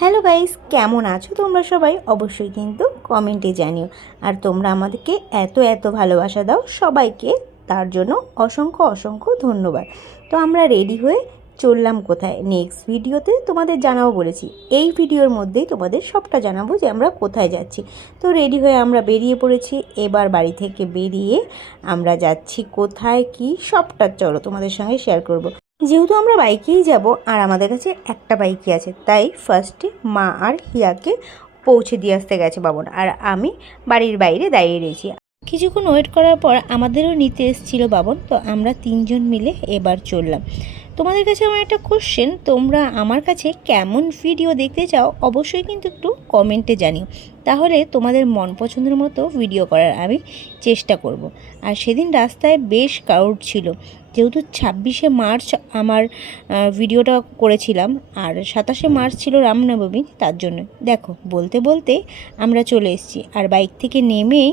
Hello guys, কেমন আছো তোমরা সবাই? অবশ্যই কিন্তু কমেন্টে জানিও। আর তোমরা আমাদেরকে এত এত ভালোবাসা দাও, সবাইকে তার জন্য অসংখ্য অসংখ্য ধন্যবাদ। তো আমরা রেডি হয়ে চললাম কোথায়, নেক্সট ভিডিওতে তোমাদের জানাবো বলেছি। এই ভিডিওর মধ্যেই তোমাদের সবটা জানাবো যে আমরা কোথায় যাচ্ছি। তো রেডি হয়ে আমরা বেরিয়ে পড়েছি। এবার বাড়ি থেকে বেরিয়ে আমরা যাচ্ছি কোথায়, কি সবটা চলো তোমাদের সঙ্গে শেয়ার করব। যেহেতু আমরা বাইকেই যাব আর আমাদের কাছে একটা বাইকই আছে, তাই ফার্স্টে মা আর হিয়াকে পৌঁছে দিয়ে আসতে গেছে বাবন, আর আমি বাড়ির বাইরে দাঁড়িয়ে রয়েছি। কিছুক্ষণ ওয়েট করার পর আমাদেরও নিতে এসেছিল বাবন, তো আমরা তিনজন মিলে এবার চললাম। তোমাদের কাছে আমার একটা কোশ্চেন, তোমরা আমার কাছে কেমন ভিডিও দেখতে চাও অবশ্যই কিন্তু একটু কমেন্টে জানিও, তাহলে তোমাদের মন পছন্দের মতো ভিডিও করার আমি চেষ্টা করব। আর সেদিন রাস্তায় বেশ ক্রাউড ছিল, যেহেতু 26শে মার্চ আমার ভিডিওটা করেছিলাম আর 27শে মার্চ ছিল রামনবমী, তার জন্য দেখো বলতে বলতে আমরা চলে এসেছি। আর বাইক থেকে নেমেই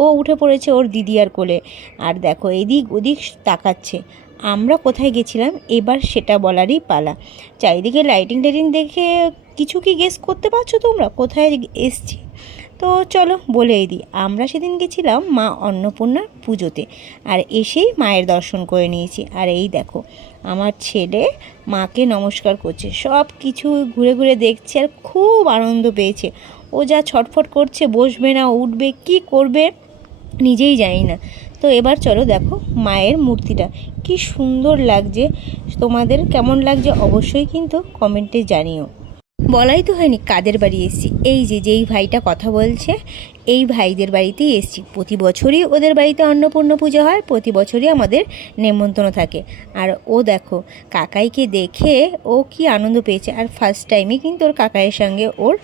ও উঠে পড়েছে ওর দিদি আর কোলে, আর দেখো এদিক ওদিক তাকাচ্ছে। আমরা কোথায় গেছিলাম এবার সেটা বলারই পালা। চারিদিকে লাইটিং টাইটিং দেখে কিছু কি গেস করতে পারছো তোমরা কোথায় এসছি? তো চলো বলেই দিই, আমরা সেদিন গেছিলাম মা অন্নপূর্ণার পুজোতে, আর এসেই মায়ের দর্শন করে নিয়েছি। আর এই দেখো আমার ছেলে মাকে নমস্কার করছে, সব কিছু ঘুরে ঘুরে দেখছে আর খুব আনন্দ পেয়েছে। ও যা ছটফট করছে, বসবে না উঠবে কি করবে নিজেই জানি না। তো এবার চলো দেখো মায়ের মূর্তিটা কি সুন্দর লাগছে, তোমাদের কেমন লাগছে অবশ্যই কিন্তু কমেন্টে জানিও। বলাই তো হয়নি কাদের বাড়ি এসেছি, এই যে যেই ভাইটা কথা বলছে এই ভাইদের বাড়িতেই এসেছি। প্রতি বছরই ওদের বাড়িতে অন্নপূর্ণা পুজো হয়, প্রতি বছরই আমাদের নেমন্তন্ন থাকে। আর ও দেখো কাকাইকে দেখে ও কি আনন্দ পেয়েছে, আর ফার্স্ট টাইমই কিন্তু ওর কাকাইয়ের সঙ্গে ওর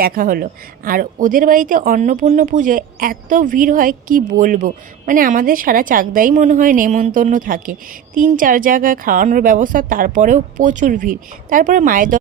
দেখা হলো। আর ওদের বাড়িতে অন্নপূর্ণা পুজোয় এত ভিড় হয় কি বলবো, মানে আমাদের সারা চাকদাই মনে হয় নেমন্তন্ন থাকে, 3-4 জায়গায় খাওয়ানোর ব্যবস্থা, তারপরেও প্রচুর ভিড়। তারপরে মায়ের